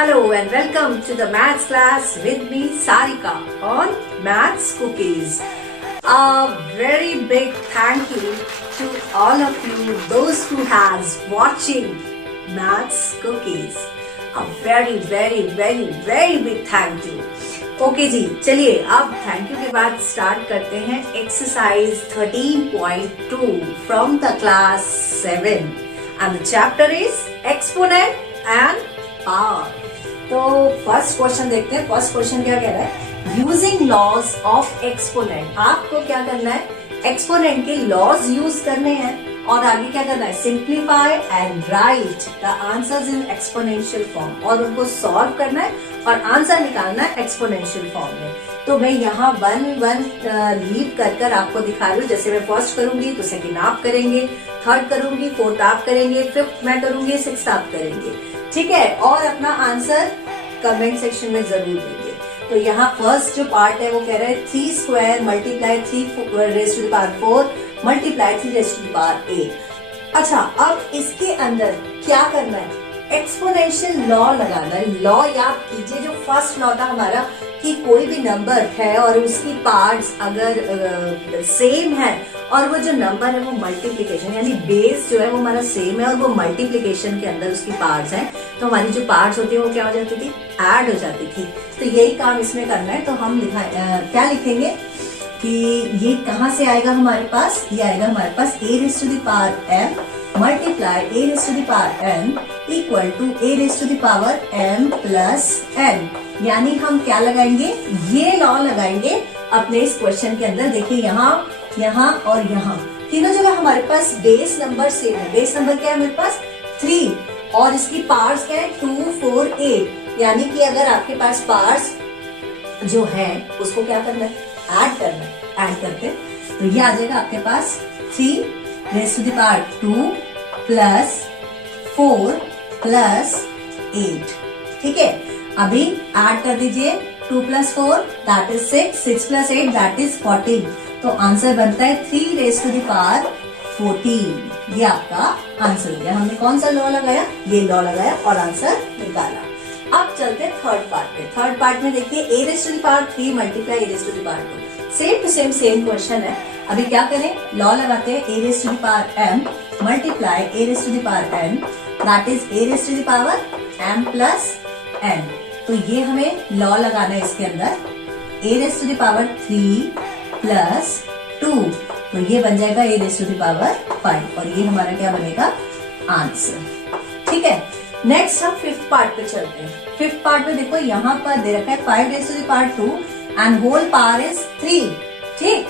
Hello and welcome to the maths class with me Sarika on Maths Cookies. A very big thank you to all of you, those who has watching Maths Cookies. A very big thank you. Okay जी, चलिए अब thank you के बाद start करते हैं exercise 13.2 from the class 7 and the chapter is exponent and power. तो first question देखते हैं। फर्स्ट क्वेश्चन क्या कह रहा है? Using laws of exponent. आपको क्या करना है? एक्सपोनेंट के लॉज यूज करने हैं और आगे क्या करना है? Simplify and right the answers in exponential form, और उनको सॉल्व करना है और आंसर निकालना है एक्सपोनेंशियल फॉर्म में। तो मैं यहाँ वन लीव कर आपको दिखा रही हूँ। जैसे मैं फर्स्ट करूंगी तो सेकंड आप करेंगे, थर्ड करूंगी, फोर्थ आप करेंगे, फिफ्थ मैं करूंगी, सिक्स्थ आप करेंगे, ठीक है। और अपना आंसर कमेंट सेक्शन में जरूर देंगे। तो यहाँ फर्स्ट जो पार्ट है वो कह रहा है 3 square multiply 3 raise to the power 4 multiply 3 raise to the power 8। अच्छा, अब इसके अंदर क्या करना है? एक्सपोनेंशियल लॉ लगाना है। लॉ याद कीजिए, जो फर्स्ट लॉ था हमारा कि कोई भी नंबर है और उसकी पार्ट्स अगर सेम है और वो जो नंबर है वो मल्टीप्लिकेशन यानी बेस जो है वो हमारा सेम है और वो मल्टीप्लिकेशन के अंदर उसकी पार्ट्स हैं, तो हमारी जो पार्ट्स होती है वो क्या हो जाती थी? ऐड हो जाती थी। तो यही काम इसमें करना है। तो हम क्या लिखेंगे कि ये कहाँ से आएगा हमारे पास? ये आएगा हमारे पास a raise to the power m multiply a raise to the power n equal to a raise to the power m plus n। यानी हम क्या लगाएंगे? ये लॉ लगाएंगे अपने इस क्वेश्चन के अंदर। देखिए यहाँ और यहाँ तीनों जगह हमारे पास बेस नंबर सेम है। बेस नंबर क्या है हमारे पास? 3 और इसकी पार्ट्स क्या है? 2, 4, 8। यानी कि अगर आपके पास पार्ट्स जो है उसको क्या करना है? ऐड करना है। ऐड करते हैं तो ये आ जाएगा आपके पास 3 raise to the power 2 plus 4 plus 8, ठीक है। अभी ऐड कर दीजिए 2 plus 4 that is 6, 6 plus 8 that is 14। तो आंसर बनता है 3 रेज़ टू द पावर 14। ये आपका आंसर हो गया। हमने कौन सा लॉ लगाया? ये लॉ लगाया और आंसर निकाला। अब चलते हैं थर्ड पार्ट पे। थर्ड पार्ट में देखिए a raise to the power 3 multiply a raise to the power 2। Same to same question है। अभी क्या करें? लॉ लगाते हैं a raise to the power m multiply a raise to the power n that is a raise to the power m plus n। तो ये हमें law लगाना है इसके अंदर। a raise to the power 3 plus 2, तो ये बन जाएगा a raise to the power 5 और ये हमारा क्या बनेगा? आंसर, ठीक है। नेक्स्ट हम फिफ्थ पार्ट पे चलते हैं। फिफ्थ पार्ट में देखो यहाँ पर दे रखा है 5 raise to the power 2 and whole power is 3, ठीक,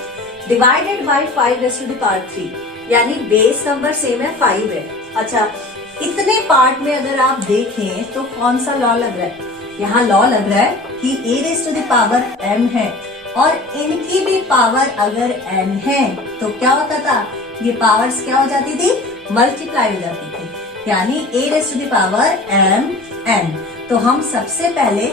divided by 5 raise to the power 3। यानी बेस नंबर सेम है, 5 है। अच्छा, इतने पार्ट में अगर आप देखें तो कौन सा लॉ लग रहा है? यहाँ लॉ लग रहा है कि a raise to the power m है और इनकी भी पावर अगर n है तो क्या होता था? ये पावर्स क्या हो जाती थी? मल्टीप्लाई हो जाती थी। यानी a raise to the power m n। तो हम सबसे पहले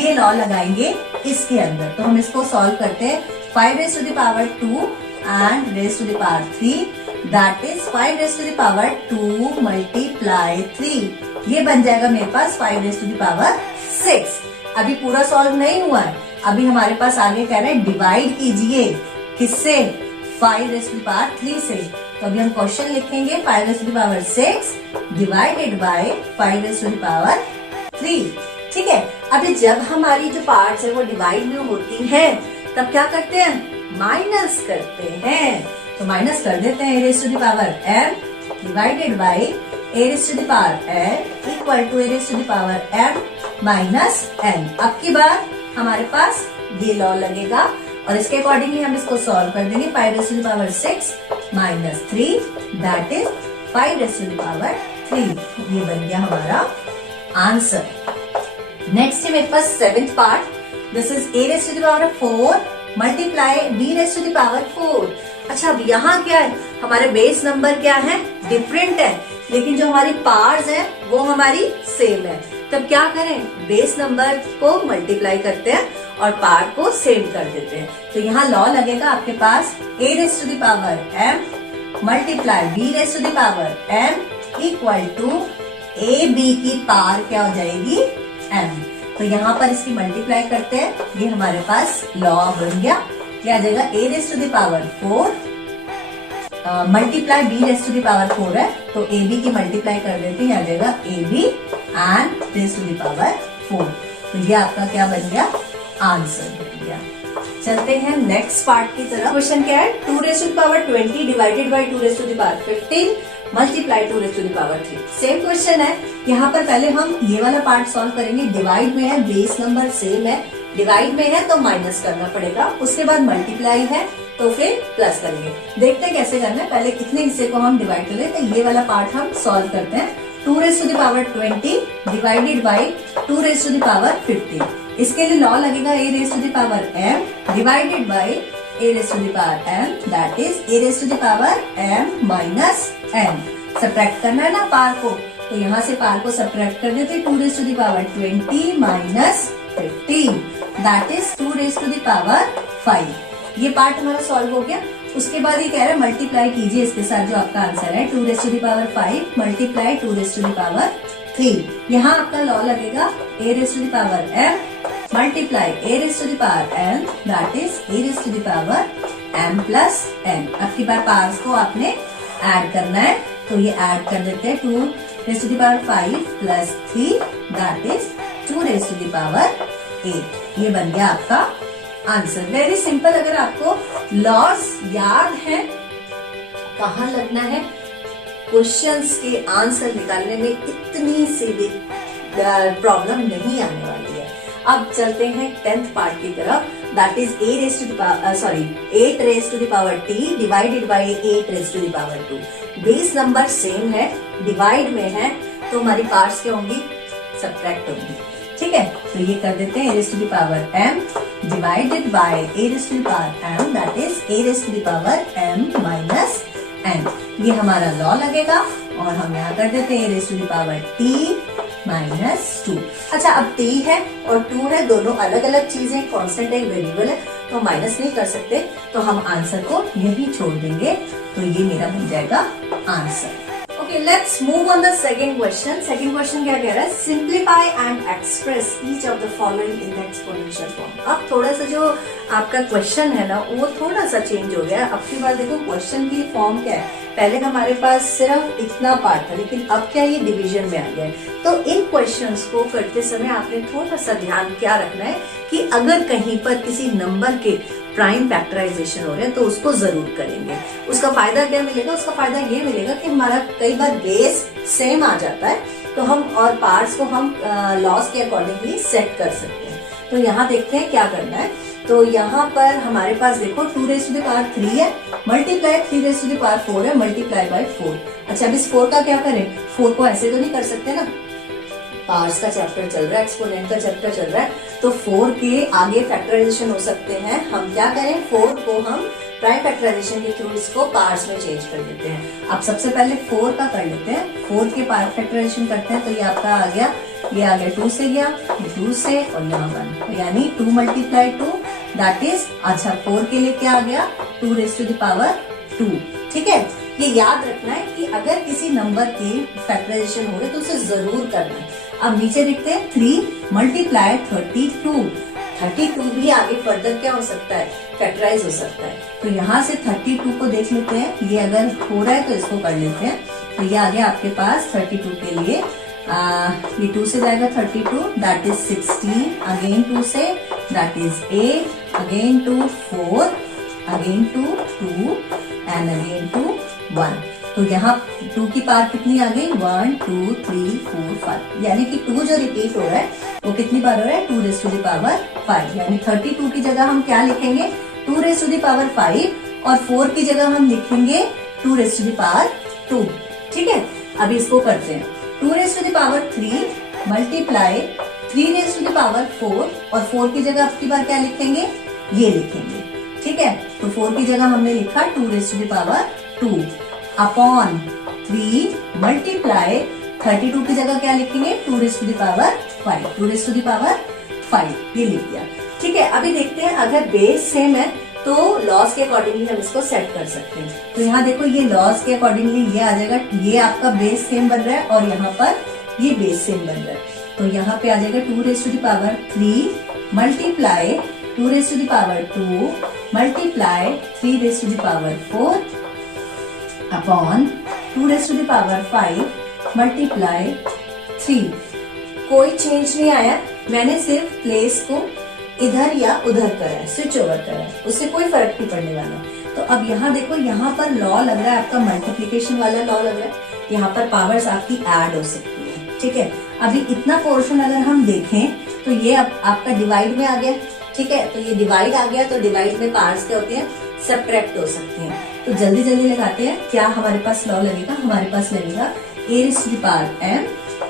ये लॉ लगाएंगे इसके अंदर। तो हम इसको सॉल्व करते हैं। 5 raise to the power 2 and raise to the power 3 that is 5 raise to the power 2 multiply 3। ये बन जाएगा मेरे पास 5 रेज़ टू द पावर 6। अभी पूरा सॉल्व नहीं हुआ है। अभी हमारे पास आगे कह रहे हैं डिवाइड कीजिए किससे? 5 रेज़ टू द पावर 3 से। तो अभी हम क्वेश्चन लिखेंगे 5 raise to the power 6 divided by 5 raise to the power 3, ठीक है। अभी जब हमारी जो पार्ट्स है वो डिवाइड में होती हैं तब क्या करते हैं? माइनस करते हैं। तो माइनस कर देते हैं a raise to the power m divided by a raise to the power n equal to a raise to the power m minus n। अब की बार हमारे पास ये लॉ लगेगा और इसके अकॉर्डिंगली हम इसको सॉल्व कर देंगे। 5 raise to the power 6 minus 3 that is 5 raise to the power 3। ये बन गया हमारा आंसर। नेक्स्ट है मेरे पास seventh part. This is a raise to the power 4 multiply b raise to the power 4। अच्छा, अब यहाँ क्या है? हमारे बेस नंबर क्या है? डिफरेंट है, लेकिन जो हमारी पार्ट्स है वो हमारी सेम है। तब क्या करें? बेस नंबर को मल्टीप्लाई करते हैं और पार को सेम कर देते हैं। तो यहाँ लॉ लगेगा आपके पास a raise to the power m multiply b raise to the power m equal to a b की पावर क्या हो जाएगी? m। तो यहाँ पर इसकी मल्टीप्लाई करते हैं, ये हमारे पास लॉ बन गया। क्या आ जाएगा, a raise to the power 4 multiply b raise to the power 4 है, तो ab की मल्टीप्लाई कर देते हैं, आ जाएगा ab and raise to the power 4। तो ये आपका क्या बन गया, आंसर बन गया। चलते हैं नेक्स्ट पार्ट की तरफ। क्वेश्चन क्या है, 2 raise to the power 20 divided by 2 raise to the power 15 multiply 2 raise to the power 3। Same question है। यहाँ पर पहले हम ये वाला पार्ट सॉल्व करेंगे। डिवाइड में है, बेस नंबर सेम है, डिवाइड में है तो माइनस करना पड़ेगा, उसके बाद मल्टीप्लाई है तो फिर प्लस करेंगे। देखते हैं कैसे करना है। पहले कितने हिस्से को हम डिवाइड कर लेते हैं, ये वाला पार्ट हम सॉल्व करते हैं। 2 raise to the power 20 divided by 2 raise to the power 15। इसके लिए लॉ लगेगा a raise to the power m divided by a raise to the power m, that is a raise to the power m minus n। Subtract करना है ना पार को, तो यहाँ से पार को सब्ट्रैक्ट कर देते। 2 raise to the power 20 minus 15, that is 2 raise to the power 5। ये पार्ट हमारा सॉल्व हो गया। उसके बाद ये कह रहा है मल्टीप्लाई कीजिए इसके साथ जो आपका आंसर है, 2 raise to the power 5 multiply 2 raise to the power 3। यहाँ आपका लॉ लगेगा a raise to the power m multiply a raise to the power n, that is a raise to the power m plus n। अब की बार powers को आपने add करना है, तो ये ऐड कर देते हैं। 2 raise to the power 5 plus 3, that is 2 raise to the power 8। ये बन गया आपका आंसर। Very simple. अगर आपको लॉस याद है, कहाँ लगना है, क्वेश्चंस के आंसर निकालने में इतनी सी भी प्रॉब्लम नहीं आने वाली है। अब चलते हैं 10th पार्ट की तरफ, that is 8 raise to the power t divided by 8 raise to the power 2। Base number same है, डिवाइड में है, तो हमारी पार्ट्स क्या होंगी, सब्ट्रैक्ट होंगी। ठीक है, तो ये कर देते हैं a raise to the power m divided by a raise to the power m, that is a raise to the power m minus n। ये हमारा लॉ लगेगा और हम यहाँ कर देते हैं a raise to the power t minus 2। अच्छा, अब t है और 2 है, दोनों अलग अलग चीजें, कांस्टेंट है, वेरिएबल है, तो माइनस नहीं कर सकते, तो हम आंसर को यही छोड़ देंगे। तो ये मेरा बन जाएगा answer. Okay, let's move on the second question. Second question क्या कह रहा है, simplify and express each of the following in the exponential form. अब थोड़ा सा जो आपका क्वेश्चन है ना, वो थोड़ा सा चेंज हो गया। अब की बार देखो क्वेश्चन की फॉर्म क्या है, पहले हमारे पास सिर्फ इतना पार्ट था, लेकिन अब क्या ये डिवीजन में आ गया है। तो इन क्वेश्चंस को करते समय आपने थोड़ा सा ध्यान क्या रखना है कि अगर कहीं पर किसी नंबर के प्राइम फैक्टराइजेशन हो रहे हैं तो उसको जरूर करेंगे। उसका फायदा क्या मिलेगा, उसका फायदा ये मिलेगा कि हमारा कई बार बेस सेम आ जाता है, तो हम और पार्ट्स को हम लॉस के अकॉर्डिंगली सेट कर सकते हैं। तो यहाँ देखते हैं क्या करना है। तो यहाँ पर हमारे पास देखो 2 रेज़ टू द पावर 3 है, multiply 3 raise to the power 4 है, मल्टीप्लाई बाय 4। अच्छा, अब इस 4 का क्या करें, 4 को ऐसे तो नहीं कर सकते ना, पावर्स का चैप्टर चल रहा है, एक्सपोनेंट का चैप्टर चल रहा है, तो 4 के आगे फैक्टराइजेशन हो सकते हैं। हम क्या करें, 4 को हम प्राइम फैक्टराइजेशन के थ्रू इसको पार्ट्स में चेंज कर देते हैं। अब सबसे पहले 4 का कर लेते हैं। 4 के पार्ट फैक्टराइजेशन करते हैं, तो ये आपका आ गया, ये आ गया 2 से गया, ये 2 से, और यहाँ 1, यानी 2 मल्टीप्लाई 2, दैट इज, अच्छा 4 के लिए क्या आ गया, 2 रेज़ टू द पावर 2। ठीक है, ये याद रखना है कि अगर किसी नंबर के फैक्टराइजेशन हो रहे तो उसे जरूर करना है। अब नीचे देखते हैं 3 मल्टीप्लाई 32। 32 भी आगे फर्दर क्या हो सकता है, फैक्टराइज हो सकता है। तो यहाँ से 32 को देख लेते हैं, ये अगर हो रहा है तो इसको कर लेते हैं। तो ये आ गया आपके पास 32 के लिए, ये 2 से जाएगा 32, दैट इज 16, अगेन 2 से, that is 8, again 2 4, again 2 2 and again 2 1। तो यहाँ 2 की पावर कितनी आ गई, 1 2 3 4 5, यानी कि 2 जो रिपीट हो रहा है वो कितनी बार हो रहा है, 2 रेज़ टू द पावर 5। यानी 32 की जगह हम क्या लिखेंगे, 2 रेज़ टू द पावर 5, और 4 की जगह हम लिखेंगे 2 रेज़ टू द पावर 2। ठीक है, अभी इसको करते हैं। 2 raise to the power 3 multiply 3 raise to the power 4, और 4 की जगह अब की बार क्या लिखेंगे, ये लिखेंगे। ठीक है, तो 4 की जगह हमने लिखा 2 raise to the power 2 upon 3 multiply 32 की जगह क्या लिखेंगे, 2 raise to the power 5, 2 raise to the power 5, ये लिख दिया। ठीक है, अभी देखते हैं अगर बेस सेम है तो लॉस के अकॉर्डिंगली हम इसको सेट कर सकते हैं। तो यहाँ देखो ये लॉस के अकॉर्डिंगली ये आ जाएगा, ये आपका बेस सेम बन रहा है और यहाँ पर ये बेस सेम बन रहा है। तो यहाँ पे आ जाएगा 2 raise to the power 3 multiply 2 raise to the power 2 multiply 3 raise to the power 4 upon 2 raise to the power 5 multiply 3। कोई चेंज नहीं आया, मैंने सिर्फ प्लेस को इधर या उधर करा है, स्विच ओवर करा है, उससे कोई फर्क नहीं पड़ने वाला। तो अब यहाँ देखो, यहाँ पर लॉ लग रहा है आपका मल्टीप्लीकेशन वाला लॉ लग रहा है, यहाँ पर पावर्स आपकी ऐड हो सकती है। ठीक है, अभी इतना पोर्शन अगर हम देखें तो ये अब आपका डिवाइड में आ गया। ठीक है, तो ये डिवाइड आ गया, तो डिवाइड में पार्ट्स क्या होते हैं, सब्ट्रैक्ट हो सकते हैं। तो जल्दी जल्दी लगाते हैं, क्या हमारे पास लॉ लगेगा, हमारे पास लगेगा a raised to the power m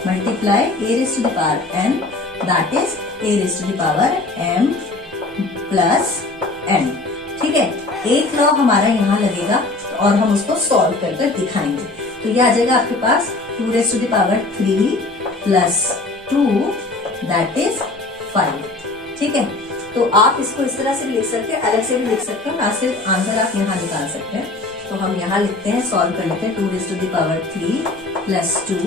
multiply a raised to the power n that is a raised to the power m plus n। ठीक है, एक लॉ हमारा यहाँ लगेगा और हम उसको सॉल्व कर दिखाएंगे। तो ये आ जाएगा आपके पास 2 raised to the power 3 plus 2 that is 5। ठीक है, तो आप इसको इस तरह से भी लिख सकते हैं, अलग से भी लिख सकते हैं, ना सिर्फ आंसर आप यहाँ निकाल सकते हैं। तो हम यहाँ लिखते हैं, सॉल्व कर लेते हैं 2 raised to the power 3 plus 2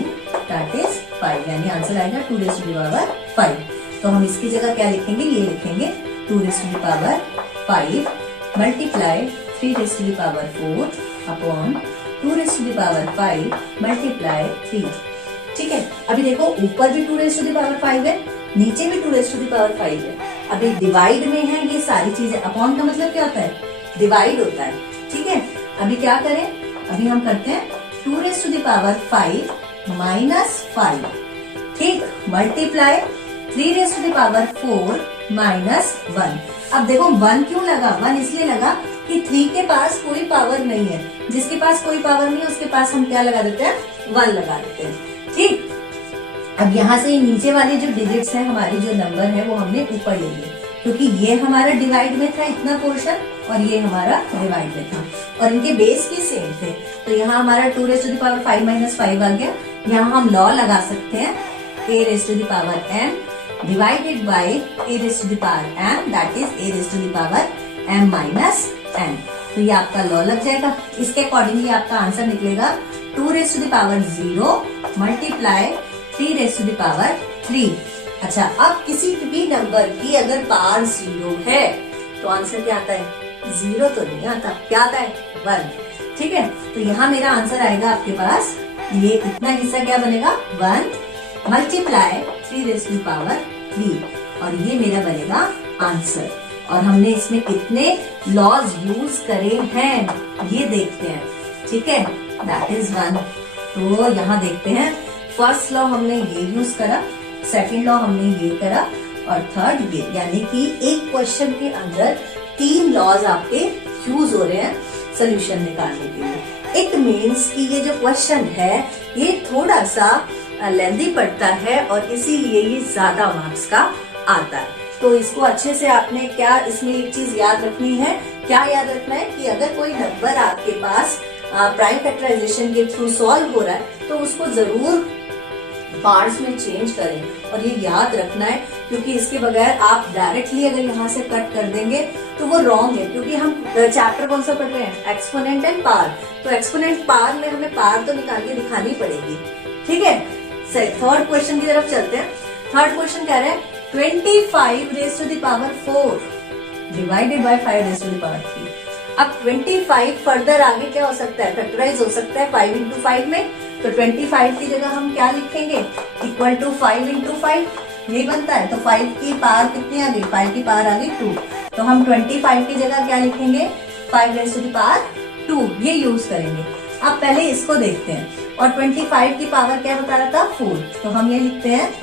that is 5, यानी आंसर आएगा 2 raised to the power 5। तो हम इसकी जगह क्या लिखेंगे, ये लिखेंगे 2 raised to the power 5 multiply 3 raised to the power 4 upon 2 raised to the power 5 multiply 3। ठीक है, अभी देखो ऊपर भी 2 raised to the power 5 है, नीचे भी 2 raised to the power 5 है। अभी डिवाइड में है ये सारी चीजें, अपॉन का मतलब क्या होता है, डिवाइड होता है। ठीक है, अभी क्या करें, अभी हम करते हैं 2 raised to the power 5 minus 5, ठीक, multiply 3 raised to the power 4 minus 1। अब देखो 1 क्यों लगा, 1 इसलिए लगा कि 3 के पास कोई पावर नहीं है, जिसके पास कोई पावर नहीं है उसके पास हम क्या लगा देते हैं, 1 लगा देते हैं। ठीक, अब यहाँ से नीचे वाले जो डिजिट्स हैं, हमारी जो नंबर है वो हमने ऊपर ले लिए, क्योंकि ये हमारा डिवाइड में था इतना पोर्शन और ये हमारा डिवाइड में था और इनके बेस भी सेम थे। तो यहाँ हमारा 2 raised to the power 5 minus 5 आ गया। यहाँ हम लॉ लगा सकते हैं a raised to the power n divided by a raised to the power m that is a raised to the power m minus n। तो ये आपका लॉ लग जाएगा, इसके अकॉर्डिंगली आपका आंसर निकलेगा 2 raised to the power 0 multiply 3 raised to the power 3। अच्छा, अब किसी भी नंबर की अगर पावर 0 है तो आंसर क्या आता है, 0 तो नहीं आता, क्या आता है, 1। ठीक है, तो यहाँ मेरा आंसर आएगा आपके पास, ये इतना हिस्सा क्या बनेगा, 1 multiply 3 raised to the power 3 और ये मेरा बनेगा आंसर। और हमने इसमें कितने लॉज यूज करे हैं ये देखते हैं। ठीक है, दैट इज 1। तो यहाँ देखते हैं, फर्स्ट लॉ हमने ये यूज करा, सेकंड लॉ हमने ये करा और थर्ड ये, यानी कि एक क्वेश्चन के अंदर 3 लॉज आपके यूज हो रहे हैं सोल्यूशन निकालने के लिए। इट मीन्स कि ये जो क्वेश्चन है ये थोड़ा सा लेंथी पड़ता है और इसीलिए ये ज्यादा मार्क्स का आता है। तो इसको अच्छे से आपने क्या, इसमें एक चीज याद रखनी है, क्या याद रखना है कि अगर कोई नंबर आपके पास प्राइम फैक्टराइजेशन के थ्रू सॉल्व हो रहा है तो उसको जरूर पार्ट्स में चेंज करें और ये याद रखना है, क्योंकि इसके बगैर आप डायरेक्टली अगर यहाँ से कट कर देंगे तो वो रॉन्ग है। क्योंकि हम चैप्टर कौन सा पढ़ रहे हैं, एक्सपोनेंट एंड पावर। तो एक्सपोनेंट पावर में हमें पावर तो निकाल के दिखानी पड़ेगी। ठीक है, थर्ड क्वेश्चन की तरफ चलते हैं। थर्ड क्वेश्चन कह रहे हैं 25 raised to the power 4 divided by 5 raised to the power 3। अब 25 फर्दर आगे क्या हो सकता है, फैक्टराइज हो सकता है 5 into 5 में। तो 25 की जगह हम क्या लिखेंगे, इक्वल टू 5 into 5, यही बनता है। तो 5 की पावर कितनी आ गई, 5 की पावर आ गई 2। तो हम 25 की जगह क्या लिखेंगे, 5 raised to the power 2, ये यूज करेंगे। अब पहले इसको देखते हैं, और 25 की पावर क्या बता रहा था, 4। तो हम ये लिखते हैं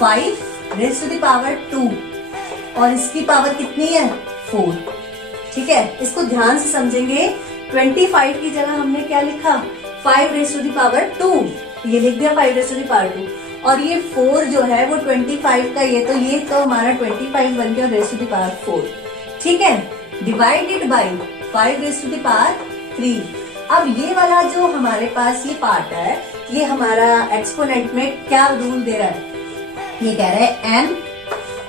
5 raised to the power 2 और इसकी पावर कितनी है, 4। ठीक है, इसको ध्यान से समझेंगे। 25 की जगह हमने क्या लिखा, 5 raised to the power 2, ये लिख दिया 5 raised to the power 2। और ये 4 जो है वो 25 का, ये तो हमारा 25 बन गया raised to the power 4। ठीक है, divided by 5 raised to the power 3। अब ये वाला जो हमारे पास ये पार्ट है, ये हमारा एक्सपोनेंट में क्या रूल दे रहा है, ये कह रहा है n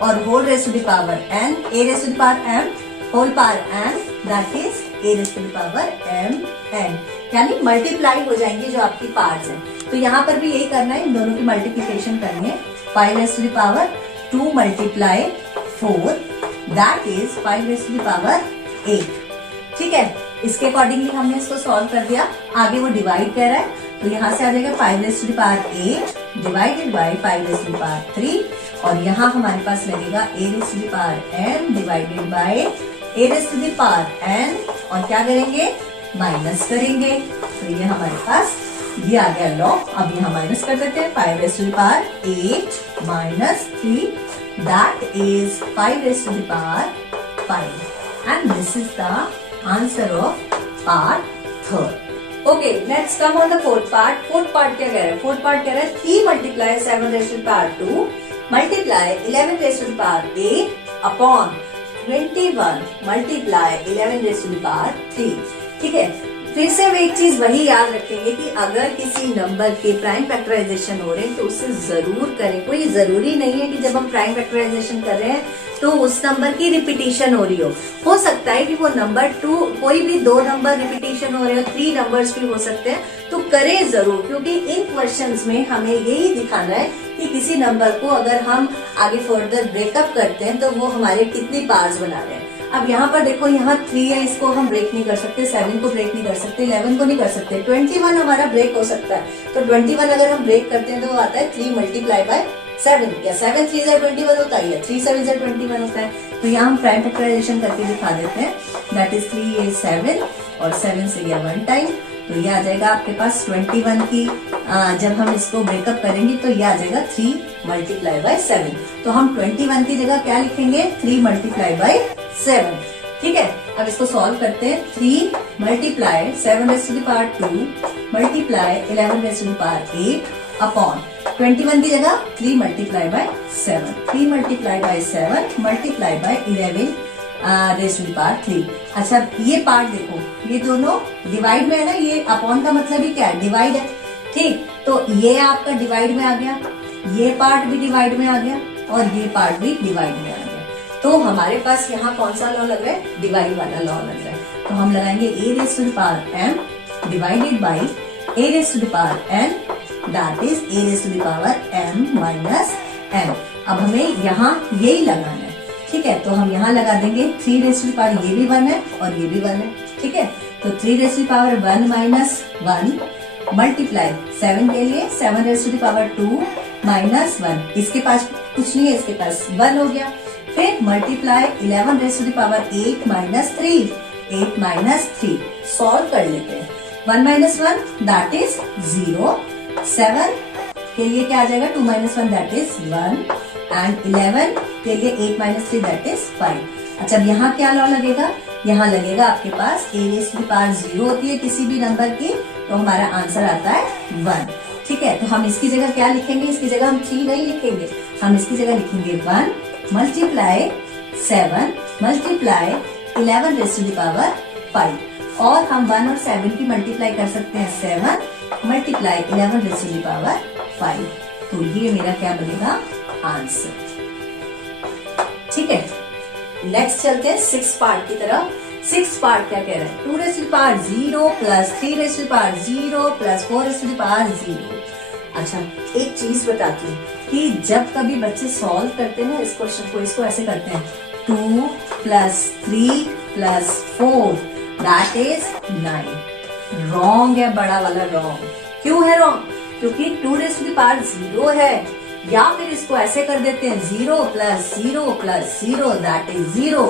और whole raise to the power n, a raise to the power m whole power n that is a raise to the power m n, यानी मल्टीप्लाई हो जाएंगे जो आपकी पार्ट्स हैं। तो यहाँ पर भी यही करना है, इन दोनों की मल्टीप्लीकेशन करनी है। 5 raised to the power 2 multiply 4, that is 5 raised to the power 8। ठीक है, इसके अकॉर्डिंगली हमने इसको सॉल्व कर दिया। आगे वो डिवाइड कर रहा है, तो यहाँ से आ जाएगा 5 raised to the power 8 divided by 5 raised to the power 3, और यहाँ हमारे पास लगेगा a raised to the power n divided by a raised to the power n, और क्या करेंगे, माइनस करेंगे। तो ये हमारे पास ये आ गया लॉ। अब यहाँ माइनस कर देते हैं, 5 raised to the power 8 minus 3, that is 5 raised to the power 5, and this is the answer of part 3rd। Okay, let's come on the fourth part। fourth part क्या कह रहा है, fourth part कह रहा है 3 multiply 7 raised to the power 2 multiply 11 raised to the power 8 upon 21 multiply 11 raised to the power 3। ठीक है, फिर से एक चीज वही याद रखेंगे कि अगर किसी नंबर के प्राइम फैक्टराइजेशन हो रहे हैं तो उसे जरूर करें। कोई जरूरी नहीं है कि जब हम प्राइम फैक्टराइजेशन कर रहे हैं तो उस नंबर की रिपीटिशन हो रही हो सकता है कि वो नंबर 2 कोई भी 2 नंबर रिपीटिशन हो रहे हो, 3 नंबर्स भी हो सकते हैं, तो करें जरूर, क्योंकि इन क्वेश्चंस में हमें यही दिखाना है कि किसी नंबर को अगर हम आगे फर्दर ब्रेकअप करते हैं तो वो हमारे कितनी पार्ट्स बना रहे हैं। अब यहाँ पर देखो, यहाँ 3 है, इसको हम ब्रेक नहीं कर सकते, 7 को ब्रेक नहीं कर सकते, 11 को नहीं कर सकते, 21 हमारा ब्रेक हो सकता है। तो 21 अगर हम ब्रेक करते हैं तो वो आता है 3 मल्टीप्लाई बाय 7, या 7 3 जा 21 होता है, या 3 7 जा 21 होता है। तो यहाँ हम प्राइम फैक्टराइजेशन करके दिखा देते हैं, दैट इज 3 is 7 और 7 से गया 1 टाइम, तो ये आ जाएगा आपके पास 21 की। जब हम इसको ब्रेकअप करेंगे तो ये आ जाएगा 3 मल्टीप्लाई बाय 7। तो हम 21 की जगह क्या लिखेंगे, 3 मल्टीप्लाई बाय 7। ठीक है, अब इसको सॉल्व करते हैं। 3 multiply 7 raised to the power 2 multiply 11 raised to the power 8 upon 21 की जगह 3 multiply by 7, 3 multiply by 7 multiply by 11 raised to the power 3। अच्छा, ये पार्ट देखो, ये दोनों डिवाइड में है ना, ये अपॉन का मतलब ही क्या है, डिवाइड है। ठीक, तो ये आपका डिवाइड में आ गया, ये पार्ट भी डिवाइड में आ गया, और ये पार्ट भी डिवाइड में आ गया। तो हमारे पास यहाँ कौन सा लॉ लग रहा है, डिवाइड वाला लॉ लग रहा है। तो हम लगाएंगे a raised to the power m divided by a raised to the power n, that is a raised to the power m minus n। अब हमें यहाँ यही लगाना है। ठीक है, तो हम यहाँ लगा देंगे 3 raised to the power, ये भी 1 है और ये भी 1 है। ठीक है, तो 3 raised to the power 1 minus 1 multiply 7 के लिए 7 raised to the power 2 minus 1, इसके पास कुछ नहीं है, इसके पास 1 हो गया। फिर multiply 11 raised to the power 8 minus 3, 8 minus 3, solve कर लेते हैं। 1 minus 1 दैट इज 0, 7 के लिए क्या आ जाएगा, 2 minus 1 दैट इज 1, एंड 11 के लिए 8 minus 3 दैट इज 5। अच्छा, अब यहाँ क्या लॉ लगेगा, यहाँ लगेगा आपके पास a raised to the power 0 होती है किसी भी नंबर की, तो हमारा आंसर आता है 1। ठीक है, तो हम इसकी जगह क्या लिखेंगे, इसकी जगह हम 3 नहीं लिखेंगे, हम इसकी जगह लिखेंगे 1 multiply 7 multiply 11 raised to the power 5, और हम 1 और 7 की मल्टीप्लाई कर सकते हैं 7 multiply 11 raised to the power 5। तो ये मेरा क्या बनेगा, आंसर। ठीक है, नेक्स्ट चलते हैं 6 पार्ट की तरफ। 6 पार्ट क्या कह रहा है, 2 raised to the power 0 plus 3 raised to the power 0 plus 4 raised to the power 0। अच्छा, एक चीज बताती हूँ कि जब कभी बच्चे सॉल्व करते हैं ना इस क्वेश्चन को, इसको ऐसे करते हैं 2 plus 3 plus 4 that is 9। Wrong है, बड़ा वाला रॉन्ग। क्यों है रॉन्ग, क्योंकि 2 raised to the power 0 है, या फिर इसको ऐसे कर देते हैं 0 प्लस 0 प्लस 0 दैट इज 0।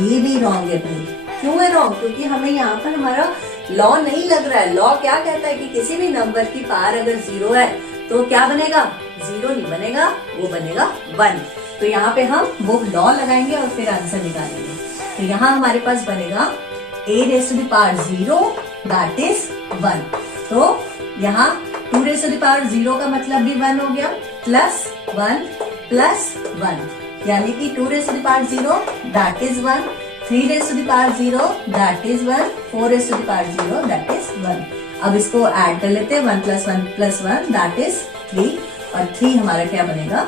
ये भी रॉन्ग है भाई। क्यों है रॉन्ग, क्योंकि हमें यहाँ पर हमारा लॉ नहीं लग रहा है। लॉ क्या कहता है कि किसी भी नंबर की पावर अगर 0 है तो क्या बनेगा, 0 नहीं बनेगा, वो बनेगा 1। तो यहाँ पे हम वो लॉ लगाएंगे और फिर आंसर निकालेंगे। तो यहाँ हमारे पास बनेगा a raised to the power 0 that is 1। तो यहाँ 2 raised to the power 0 का मतलब भी 1 हो गया, प्लस 1 प्लस 1, यानी कि 2 raised to the power 0 that is 1, 3 raised to the power 0 that is 1, 4 raised to the power 0 that is 1। अब इसको ऐड कर लेते हैं, 1 प्लस 1 प्लस 1 दैट इज 3, और 3 हमारा क्या बनेगा,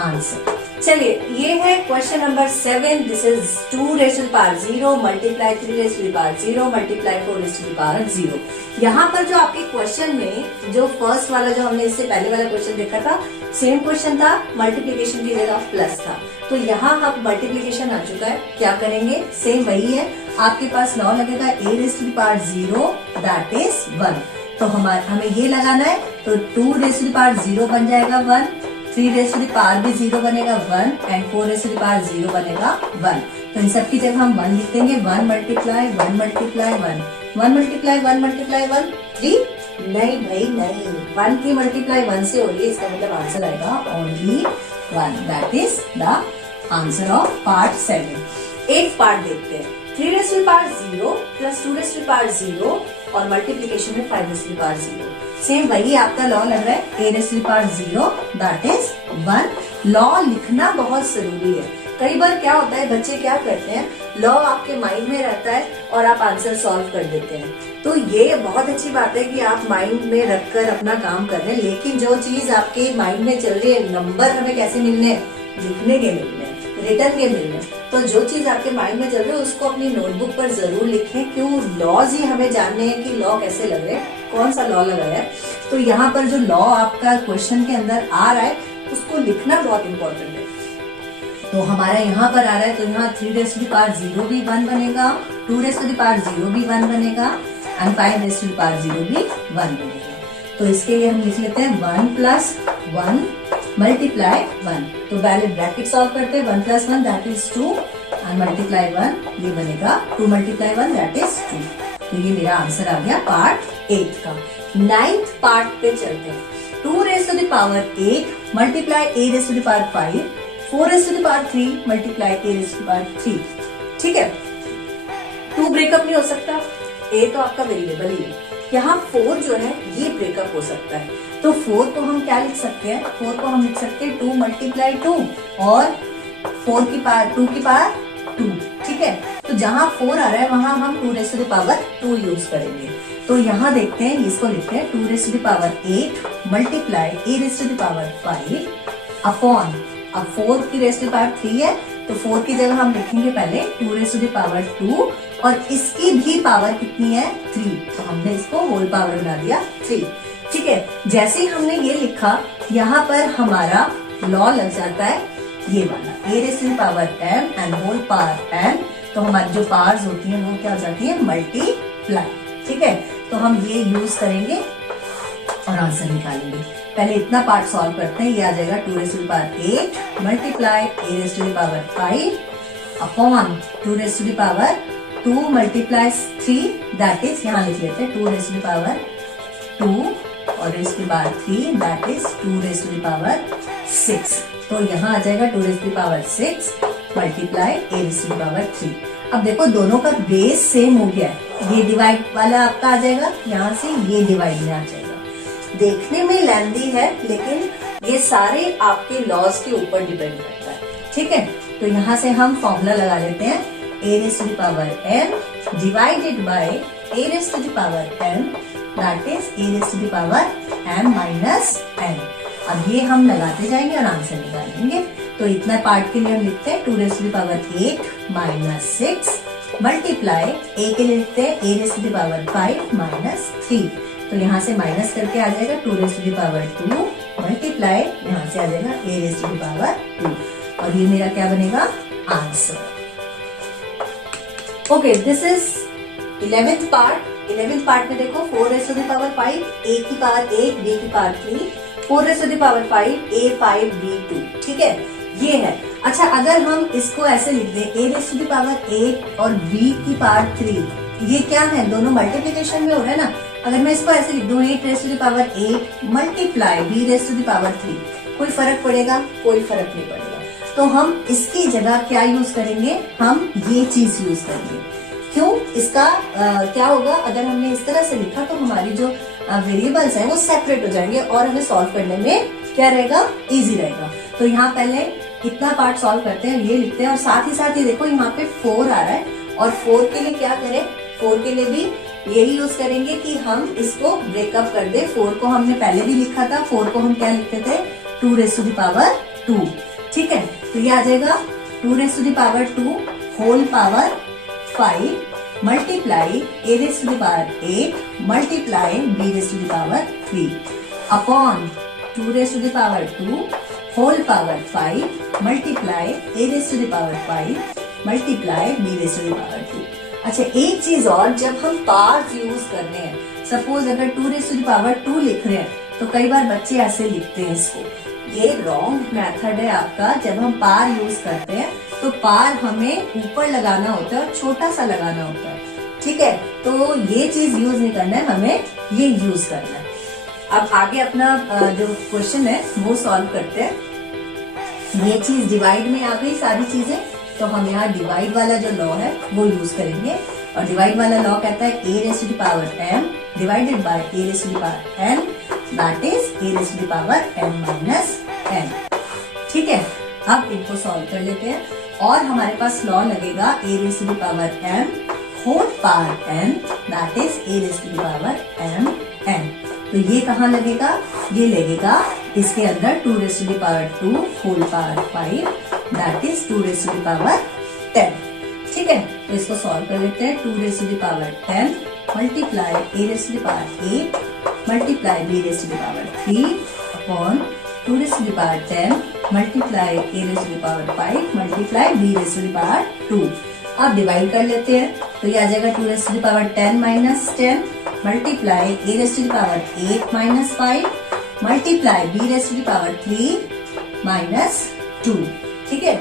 आंसर। चलिए, ये है question number 7. This is 2 raise to the power 0 multiply 3 raise to the power 0 multiply 4 raise to the power 0. यहाँ पर जो आपके क्वेश्चन में जो फर्स्ट वाला जो हमने इससे पहले वाला क्वेश्चन देखा था, सेम क्वेश्चन था, मल्टीप्लीकेशन की जगह प्लस था. तो यहाँ अब मल्टीप्लीकेशन आ चुका है. क्या करेंगे? सेम वही है. आपके पास लॉ लगेगा a raise to the power 0 that is 1. तो हमें ये लगाना है. तो 2 रेज़ टू द पावर 0 बन जाएगा 1, 3 रेज़ टू द पावर भी 0 बनेगा 1 and 4 raise to the power 0 बनेगा 1. तो इन सब की जगह हम 1 लिख देंगे. 1 मल्टीप्लाई 1 मल्टीप्लाई 1, 1 मल्टीप्लाई 1 मल्टीप्लाई 1 3. नहीं भाई नहीं, 1 की मल्टीप्लाई 1 से हो रही है, इसका मतलब आंसर आएगा only 1. That is the answer of part 7. 8th part देखते हैं. 3 raise to the power 0 plus 2 raise to the power 0 और मल्टीप्लीकेशन में 5 raise to the power 0. Same वही आपका लॉ लग रहा है. a raise to the power 0 that is 1. Law लिखना बहुत जरूरी है. कई बार क्या होता है, बच्चे क्या करते हैं, लॉ आपके माइंड में रहता है और आप आंसर सॉल्व कर देते हैं. तो ये बहुत अच्छी बात है कि आप माइंड में रखकर अपना काम कर रहे हैं, लेकिन जो चीज आपके माइंड में चल रही है, नंबर हमें कैसे मिलने हैं? लिखने के मिलने, रिटर्न के मिलने. तो जो चीज आपके माइंड में चल रही है उसको अपनी नोटबुक पर जरूर लिखें. क्यों? लॉज ही हमें जानने हैं कि लॉ कैसे लग रहे हैं, कौन सा लॉ लगाया है. तो यहाँ पर जो लॉ आपका क्वेश्चन के अंदर आ रहा है उसको लिखना बहुत इंपॉर्टेंट है. तो हमारा यहाँ पर आ रहा है, तो यहाँ 3 रेज़ टू द पावर 0 भी 1 बनेगा, 2 रेज़ टू द पावर 0 भी 1 बनेगा and 5 raise to the power 0 भी 1 बनेगा. तो इसके लिए हम लिख लेते हैं 1 प्लस 1 मल्टीप्लाई 1. तो पहले ब्रैकेट सॉल्व करते हैं. 1 plus 1 that is 2 and multiply 1 ये बनेगा 2 मल्टीप्लाई 1 दैट इज 2. तो ये मेरा आंसर आ गया पार्ट 8 का. 9th पार्ट पे चलते हैं. 2 raise to the power 8 multiply a raise to the power 5, 4 raise to the power 3 multiply a raise to the power 3. ठीक है, 2 ब्रेकअप नहीं हो सकता, a तो आपका वेरिएबल ही है. यहाँ 4 जो है ये ब्रेकअप हो सकता है. तो 4 को हम क्या लिख सकते हैं? 4 को हम लिख सकते हैं 2 मल्टीप्लाई 2 और 4 की पावर 2 की पावर 2. ठीक है, तो जहाँ 4 आ रहा है वहां हम 2 raise to the power 2 use करेंगे. तो यहाँ देखते हैं, इसको लिखते हैं 2 raise to the power 8 multiply a raise to the power 5 upon, अब 4 की रेज़ टू द पावर 3 है तो 4 की जगह हम लिखेंगे पहले 2 रेज़ टू द पावर 2 और इसकी भी पावर कितनी है? 3. तो हमने इसको होल पावर बना दिया 3. ठीक है, जैसे ही हमने ये लिखा यहाँ पर हमारा लॉ लग जाता है ये वाला a raise to the power m and whole power n. तो हमारी जो पावर्स होती हैं वो क्या हो जाती है? मल्टीप्लाई. ठीक है, तो हम ये यूज करेंगे और आंसर निकालेंगे. पहले इतना पार्ट सॉल्व करते हैं. ये आ जाएगा 2 raise to the power 8 multiply a raise to the power 5 upon 2 raise to the power 2 multiply 3 that is, यहाँ लिख लेते हैं 2 रेज़ टू द पावर 2 और raise to the power 3 that is 2 raise to the power 6. तो यहाँ आ जाएगा 2 raise to the power 6 multiply a raise to the power 3. अब देखो दोनों का बेस सेम हो गया है. ये डिवाइड वाला आपका आ जाएगा, यहाँ से ये डिवाइड में आ जाएगा. देखने में लेंदी है लेकिन ये सारे आपके लॉज के ऊपर डिपेंड करता है. ठीक है, तो यहाँ से हम फॉर्मूला लगा लेते हैं. a raise to the power m divided by a raise to the power m that is a raise to the power m minus n. अब ये हम लगाते जाएंगे और आंसर निकालेंगे. तो इतना पार्ट के लिए हम लिखते हैं 2 raise to the power 8 minus 6 multiply a के लिए लिखते हैं a raise to the power 5 minus 3. तो यहाँ से माइनस करके आ जाएगा 2 raise to the power 2 multiply यहाँ से आ जाएगा a raise to the power 2 और ये मेरा क्या बनेगा? Answer. Okay, this is 11th part. 11th part में देखो 4 raise to the power 5 a की पावर 8 b की power 3 4 raise to the power 5 a 5 b 2. ठीक है, ये है. अच्छा, अगर हम इसको ऐसे लिख दें a raise to the power 8 और b की पावर 3, ये क्या है? दोनों मल्टीप्लिकेशन में हो रहा है ना. अगर मैं इसको ऐसे लिख दूं 8 raise to the power 8 multiply b raise to the power 3, कोई फर्क पड़ेगा? कोई फर्क नहीं पड़ेगा. तो हम इसकी जगह क्या यूज करेंगे? हम ये चीज यूज करेंगे. क्यों? इसका क्या होगा? अगर हमने इस तरह से लिखा तो हमारी जो वेरिएबल्स हैं वो सेपरेट हो जाएंगे और हमें सॉल्व करने में क्या रहेगा? इजी रहेगा. तो यहाँ पहले इतना पार्ट सॉल्व करते हैं, ये लिखते हैं और साथ ही साथ ये देखो यहाँ पे 4 आ रहा है और 4 के लिए क्या करें? 4 के लिए भी यही यूज करेंगे कि हम इसको ब्रेकअप कर दे. 4 को हमने पहले भी लिखा था. 4 को हम क्या लिखते थे? 2 रेज़ टू द पावर 2. ठीक है, तो ये आ जाएगा 2 raised to the power 2 whole power 5 multiply a raised to the power 8 multiply b raised to the power 3 upon 2 raised to the power 2 whole power 5 multiply a raised to the power 5 multiply b raised to the power 2। अच्छा, एक चीज और, जब हम parse use कर रहे हैं, suppose अगर 2 raised to the power 2 लिख रहे हैं तो कई बार बच्चे ऐसे लिखते हैं इसको, ये रॉन्ग मेथड है आपका। जब हम पार यूज करते हैं तो पार हमें ऊपर लगाना होता है और छोटा सा लगाना होता है, ठीक है, तो ये चीज यूज नहीं करना है, हमें ये यूज करना है। अब आगे अपना जो क्वेश्चन है वो सॉल्व करते हैं। ये चीज डिवाइड में आ गई सारी चीजें, तो हम यहाँ डिवाइड वाला जो लॉ है वो यूज करेंगे। और डिवाइड वाला लॉ कहता है a raised to the power m divided by a raised to the power n that is a raised to the power m minus n। ठीक है, अब इनको सॉल्व कर लेते हैं और हमारे पास लॉ लगेगा a raised to the power m whole power n that is a raised to the power m n। तो ये कहाँ लगेगा? ये लगेगा इसके अंदर 2 raised to the power 2 whole power 5 that is 2 raised to the power 10। ठीक है, तो इसको सॉल्व कर लेते हैं। 2 raised to the power 10 multiply a raised to the power 8 multiply b raised to the power 3 upon 2 raised to the power 10 multiply a raised to the power 5 multiply b raised to the power 2। अब divide कर लेते हैं, तो ये आ जाएगा 2 raised to the power 10 minus 10 multiply a raised to the power 8 minus 5 multiply b raised to the power 3 minus 2। ठीक है,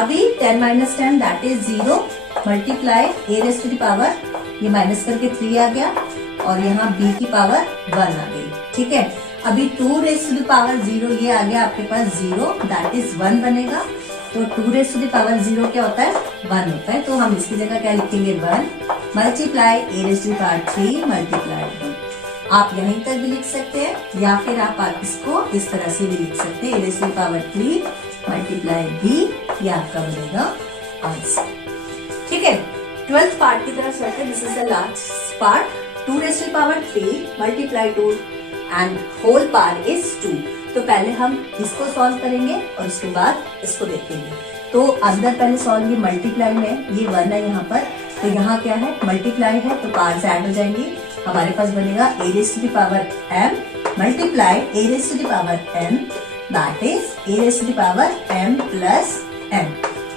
अभी 10 minus 10 that is 0 multiply a raised to the power, ये माइनस करके 3 आ गया और यहाँ b की पावर 1 आ गई। ठीक है, अभी 2 raised to the power 0 ये आ गया आपके पास 0 दैट इज 1 बनेगा। तो 2 raised to the power 0 क्या होता है? 1 होता है। तो हम इसकी जगह क्या लिखेंगे? 1 multiply a raised to the power 3 multiply b। आप यहीं तक भी लिख सकते हैं या फिर आप इसको इस तरह से भी लिख सकते हैं, a raised to the power 3 multiply b, ये आपका बनेगा आंसर। ठीक है, 12th पार्ट की तरफ चलते हैं। This is the last part. 2 raised to the power 3 multiply 2 and whole power is 2। तो पहले हम इसको सॉल्व करेंगे और उसके बाद इसको देखेंगे। तो अंदर पहले सॉल्व, ये मल्टीप्लाई है, ये 1 है यहाँ पर, तो यहाँ क्या है? मल्टीप्लाई है, तो पावर्स ऐड हो जाएंगी। हमारे पास बनेगा a raised to the power m multiply a raised to the power n that is a raised to the power m plus n।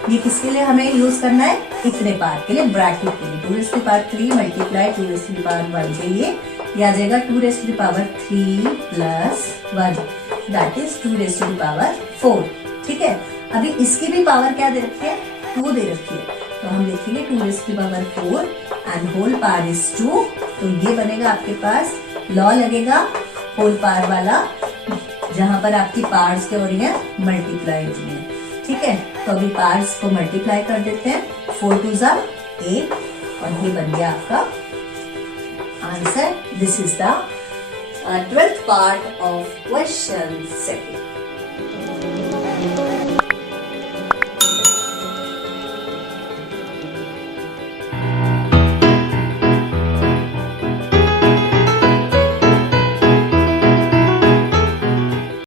ये किसके लिए हमें यूज करना है? इतने पार्ट के लिए, ब्रैकेट के लिए। 2 raised to the power 3 multiply 2 raised to the power 1 के लिए ये आ जाएगा 2 raised to the power 3 plus 1 that is 2 raised to the power 4। ठीक है, अभी इसकी भी पावर क्या दे रखी है? 2 दे रखी है, तो हम लिखेंगे 2 raised to the power 4 and whole power is 2। तो ये बनेगा आपके पास, लॉ लगेगा होल पावर वाला जहां पर आपकी पावर्स क्या हो रही है? मल्टीप्लाई हो रही है। ठीक है, तो अभी पावर्स को मल्टीप्लाई कर देते हैं। 4 2 जा 8 और ये बन गया आपका answer. This is the 12th part of question 2।